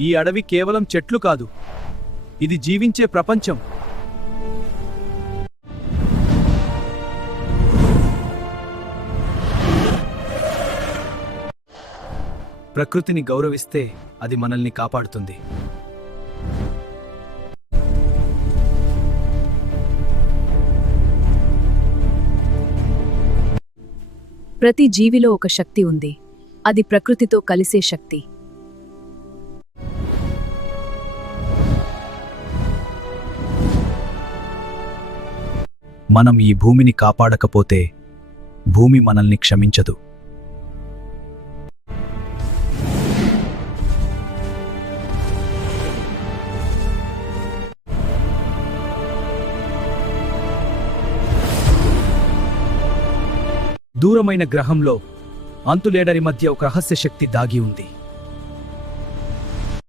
ఈ అడవి కేవలం చెట్లు కాదు, ఇది జీవించే ప్రపంచం. ప్రకృతిని గౌరవిస్తే అది మనల్ని కాపాడుతుంది. ప్రతి జీవిలో ఒక శక్తి ఉంది. అది ప్రకృతితో కలిసే శక్తి. మనం ఈ భూమిని కాపాడకపోతే భూమి మనల్ని క్షమించదు. దూరమైన గ్రహంలో అంతులేడరి మధ్య ఒక రహస్య శక్తి దాగి ఉంది.